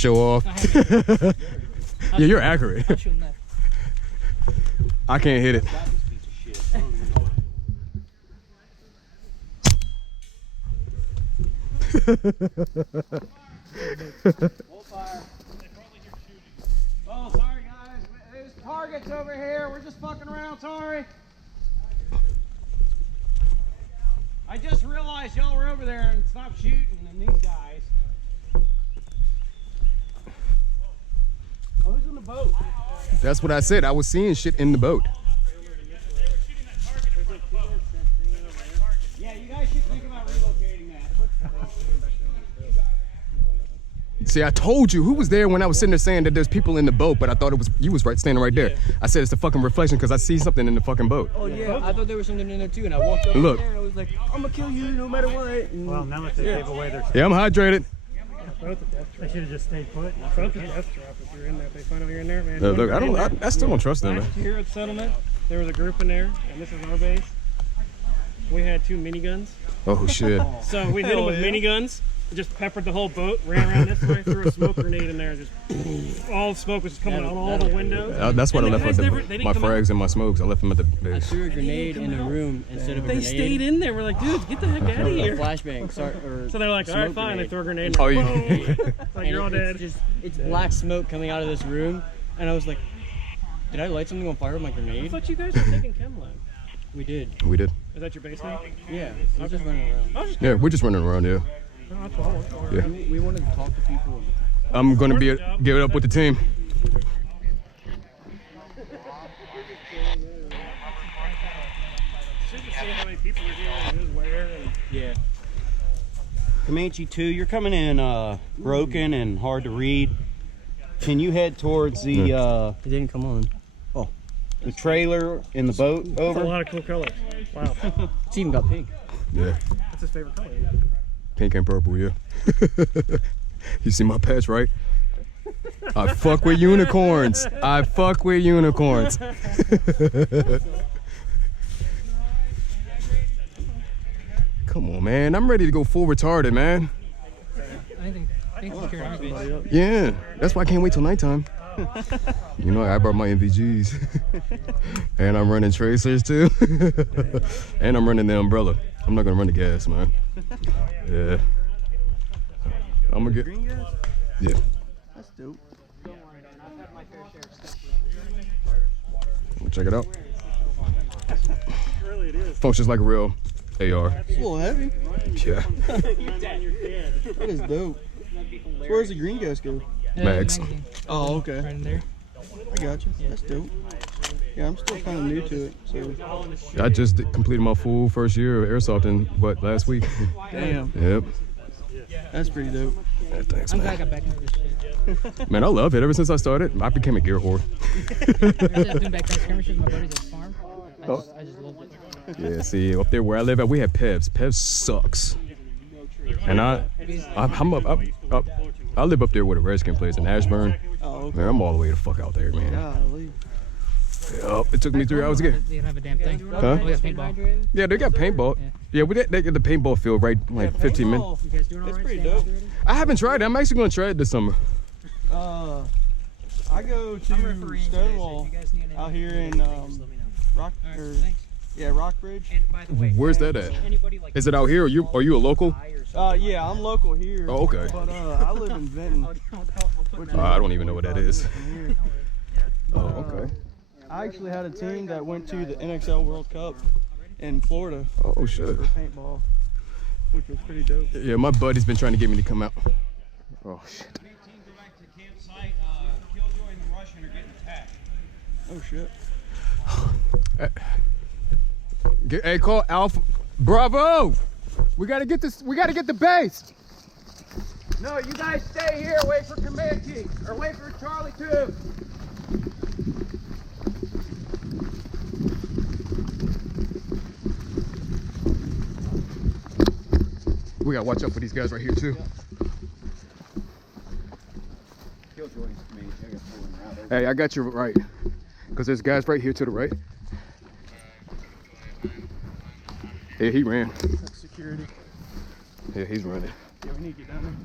Show off. Yeah, you're accurate. I can't hit it. Oh, sorry guys. There's targets over here. We're just fucking around. Sorry. I just realized y'all were over there and stopped shooting, and these guys. Oh, who's in the boat? That's what I said. I was seeing shit in the boat. Yeah, you guys should think about relocating that. See, I told you who was there when I was sitting there saying that there's people in the boat, but I thought it was you was right standing right there. I said it's the fucking reflection because I see something in the fucking boat. Oh yeah, I thought there was something in there too, and I walked up Look. there and I was like, I'm gonna kill you no matter what. And Well, now that they gave away their... Yeah, I'm hydrated. They should have just stayed put. Front the death trap if you're in there. If they find out you're in there, man. Look, I still don't trust them, man. Last year at settlement, there was a group in there, and this is our base. We had 2 miniguns. Oh shit. So we hit them with miniguns, just peppered the whole boat, ran around this way, threw a smoke grenade in there, and just all the smoke was just coming out all the windows. That's what I left with my come frags and my smokes. I left them at the I base. threw a grenade in a room instead of a They grenade. stayed in there. We're like, dudes, get the heck out of A here. flashbang. Sorry, So they're like, all right, smoke fine. They grenade. throw a grenade. Oh, And you. like, you're all dead. It's black smoke coming out of this room, and I was like, did I light something on fire with my I grenade? thought you guys were taking chem lab. We did. We did. Is that your base now? Yeah, I was just running around. I was just Yeah, we're just running around. Yeah. no, that's all. Yeah. We wanted to talk to people. I'm gonna give it up with the team. Just to see how many people are here and who's where. And Yeah. Comanche 2, you're coming in broken and hard to read. Can you head towards the It didn't come on. trailer in the boat that's a over? lot of cool colors. Wow. It's even got pink. Yeah. That's his favorite color. Pink and purple. Yeah. You see my patch, right? I fuck with unicorns. I fuck with unicorns. Come on, man. I'm ready to go full retarded, man. Yeah, that's why I can't wait till nighttime. You know, I brought my MVGs. And I'm running tracers too. And I'm running the umbrella. I'm not gonna run the gas, man. Yeah. I'm gonna get. Yeah. That's dope. Check it out. Really, it is. Functions like a real AR. It's a little heavy. Yeah. That is dope. So where's the green gas go? Max. Oh, okay. Right in there. I got you. That's dope. Yeah, I'm still kind of new to it, so. I just completed my full first year of airsofting, last week? Damn. Yep. That's pretty dope. Yeah, thanks, I'm glad I man. got back into this shit. Man, I love it. Ever since I started, I became a gear whore. I was doing backpack skirmishes with my buddies at the farm. I just loved it. Yeah, see, up there where I live at, we have PEVs. PEVs sucks. And I live up there where the Redskin plays in Ashburn. Oh, okay. Man, I'm all the way the fuck out there, man. Golly. Yep, it took me 3 hours to get. They don't have a damn thing. Huh? We got paintball. Yeah, they got paintball. Yeah, they get the paintball field right like 15 minutes. You guys doing all That's right? pretty Staying dope. hydrated? I haven't tried it. I'm actually going to try it this summer. I go to Stonewall out here in Rock, or, yeah, Rockbridge. And by the way, Where's that at? anybody like Is it out here? Are you a local? Yeah, I'm local here. Oh, okay. But I live in Benton. Which I don't even know what that is. from here. Oh, okay. I actually had a team that went to the NXL World Cup in Florida Oh, shit. for paintball, which was pretty dope. Yeah, my buddy's been trying to get me to come out. Oh, shit. 18 go back to the campsite. Killjoy and the Russian are getting attacked. Oh shit. Hey, call Alpha. Bravo! We gotta get this. We gotta get the base. No, you guys stay here. Wait for Comanche. Or wait for Charlie 2. We gotta watch out for these guys right here too. Hey, I got you right. Cause there's guys right here to the right. Yeah, he ran. That's security. Yeah, he's running. Yeah, we need to get down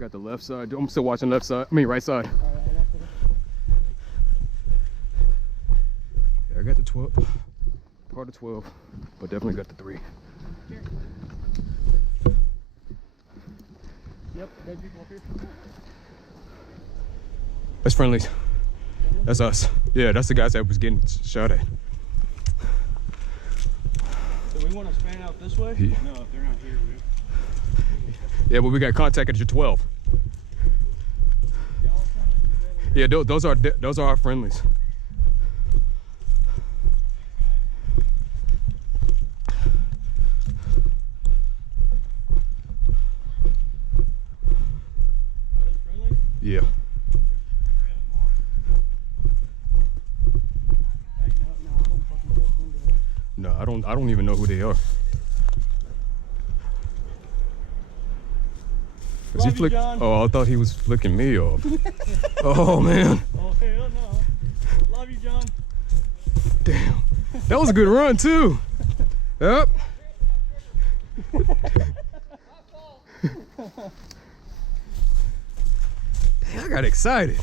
Got the left side. I'm still watching left side. I mean right side. Yeah, I got the 12. Part of 12, but definitely got the 3. Yep, dead people up here. That's friendlies. That's us. Yeah, that's the guys that was getting shot at. So we want to span out this way? Yeah. No, if they're not here, we... Yeah, but we got contact at your 12. Yeah, those are our friendlies. Yeah. No, I don't even know who they are. Was he flick? Oh, I thought he was flicking me off. Oh man. Oh hell no. Love you, John. Damn. That was a good run too. Yep. Dang, I got excited.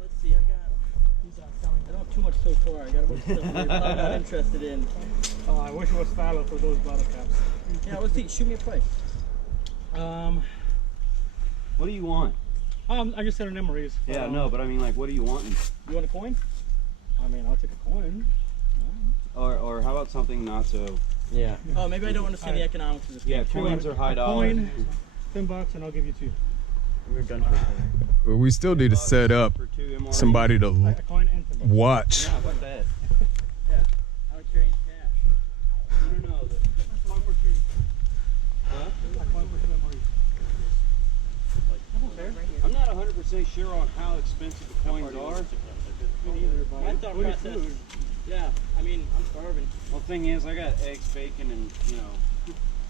Let's see. I don't have too much so far. I got a bunch of stuff I'm not interested in. Oh, I wish it was Theta for those bottle caps. Yeah, let's see. Shoot me a price. What do you want? I just said an MREs. Yeah, no, but I mean, like, what do you want? You want a coin? I mean, I'll take a coin. Or how about something not so... Yeah. Oh, maybe I don't understand the economics of this Yeah, game. coins are high A dollar. coin, $10, and I'll give you 2. We're done for a coin. But we still need to set up For 2 MREs. somebody to A coin and $10. watch. Yeah, what's that? Yeah. I don't carry any cash. No. A coin for 2. Huh? A coin for 2 MREs. I'm not 100% sure on how expensive the coins are. Me neither, but My thought we need process. food. Yeah. I mean, I'm starving. Well, the thing is, I got eggs, bacon, and,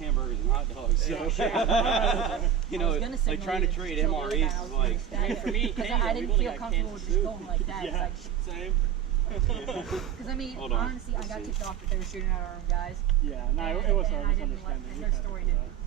hamburgers and hot dogs. So, gonna say like no, trying to you trade just MREs told me is that I was like... gonna stay for me, because I we've didn't only feel got comfortable cans of just soup. going like that. Yeah, It's same. because I mean, Hold on. honestly, I got tipped off that they were shooting at our own guys. Yeah, no, And- it was a and I didn't misunderstanding. let We their had to story do didn't that.